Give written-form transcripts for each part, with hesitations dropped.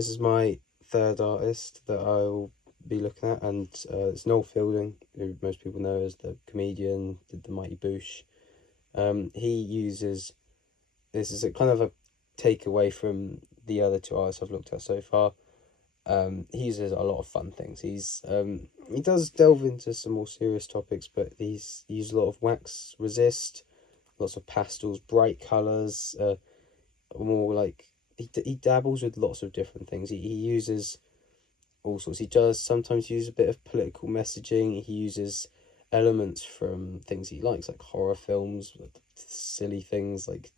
This is my third artist that I'll be looking at, and it's Noel Fielding, who most people know as the comedian, did the Mighty Boosh. He uses, this is a kind of a takeaway from the other two artists I've looked at so far. He uses a lot of fun things. He does delve into some more serious topics, but he uses a lot of wax resist, lots of pastels, bright colours, more like he dabbles with lots of different things. He uses all sorts. He does sometimes use a bit of political messaging. He uses elements from things he likes, like horror films, silly things like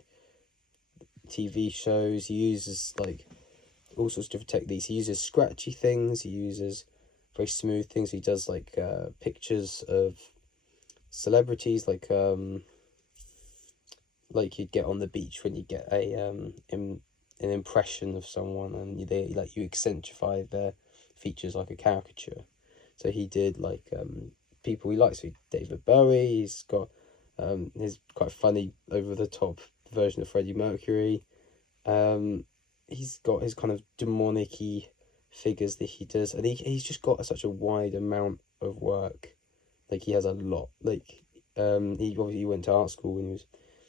TV shows. He uses like all sorts of different techniques. He uses scratchy things. He uses very smooth things. He does like pictures of celebrities, like you'd get on the beach when you get an impression of someone, and you accentuate their features like a caricature. So he did like people he likes. So David Bowie. He's got his quite funny over the top version of Freddie Mercury. He's got his kind of demonic-y figures that he does, and he's just got such a wide amount of work. Like he has a lot. Like he obviously went to art school when he was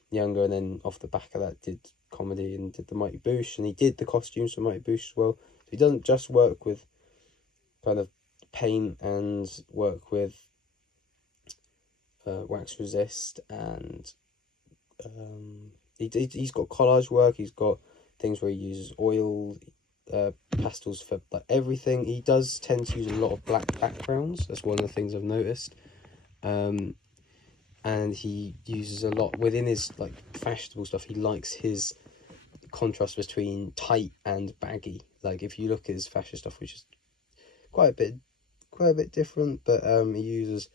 younger, and then off the back of that did comedy and did the Mighty Boosh, and he did the costumes for Mighty Boosh as well. So he doesn't just work with kind of paint and work with wax resist, and he's got collage work. He's got things where he uses oil, pastels for like everything. He does tend to use a lot of black backgrounds. That's one of the things I've noticed. And he uses a lot within his like fashionable stuff. He likes his contrast between tight and baggy. Like if you look at his fashion stuff, which is quite a bit different, but he uses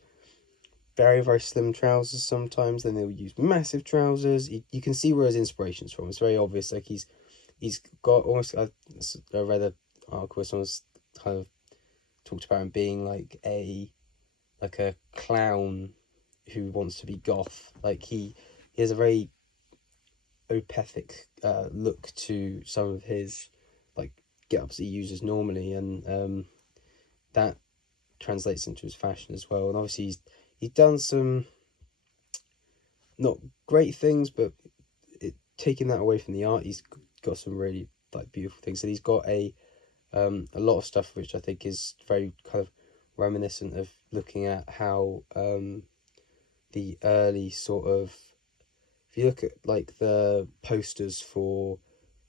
very slim trousers sometimes. Then he'll use massive trousers. You can see where his inspiration's from. It's very obvious. Like he's got almost. I read an article where someone's kind of talked about him being like a clown who wants to be goth. Like he has a very opethic look to some of his like get-ups he uses normally, and that translates into his fashion as well. And obviously he's done some not great things, but taking that away from the art, he's got some really like beautiful things. And he's got a lot of stuff which I think is very kind of reminiscent of looking at how the early sort of, if you look at like the posters for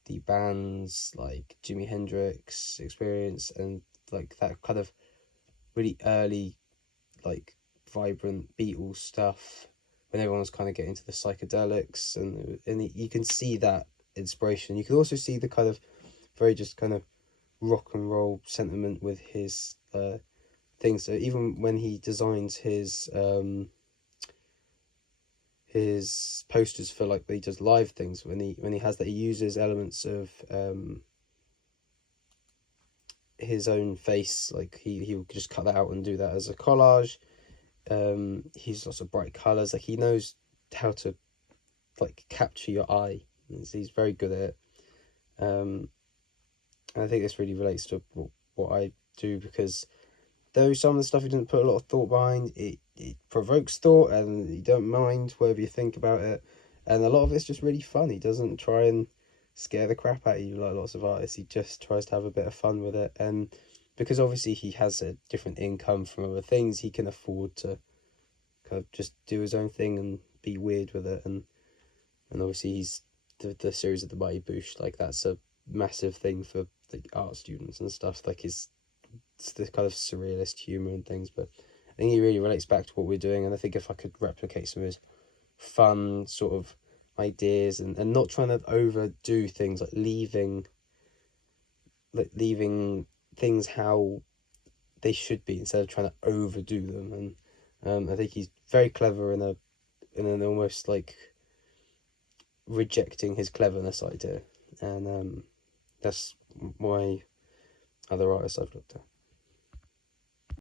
the bands like Jimi Hendrix Experience and like that kind of really early like vibrant Beatles stuff, when everyone was kind of getting to the psychedelics, and you can see that inspiration. You can also see the kind of very just kind of rock and roll sentiment with his things. So even when he designs his posters for like he does live things, when he has that, he uses elements of his own face. Like he'll just cut that out and do that as a collage. He's lots of bright colors. Like he knows how to like capture your eye. He's very good at it. And I think this really relates to what I do, because though some of the stuff he doesn't put a lot of thought behind, it provokes thought, and you don't mind whatever you think about it. And a lot of it's just really fun. He doesn't try and scare the crap out of you like lots of artists. He just tries to have a bit of fun with it. And because obviously he has a different income from other things, he can afford to kind of just do his own thing and be weird with it. And obviously he's the series of the Mighty Boosh, like that's a massive thing for the art students and stuff. Like it's the kind of surrealist humor and things, but I think he really relates back to what we're doing. And I think if I could replicate some of his fun sort of ideas, and not trying to overdo things, like leaving things how they should be instead of trying to overdo them. And I think he's very clever in an almost like rejecting his cleverness idea. And that's my other artist I've looked at.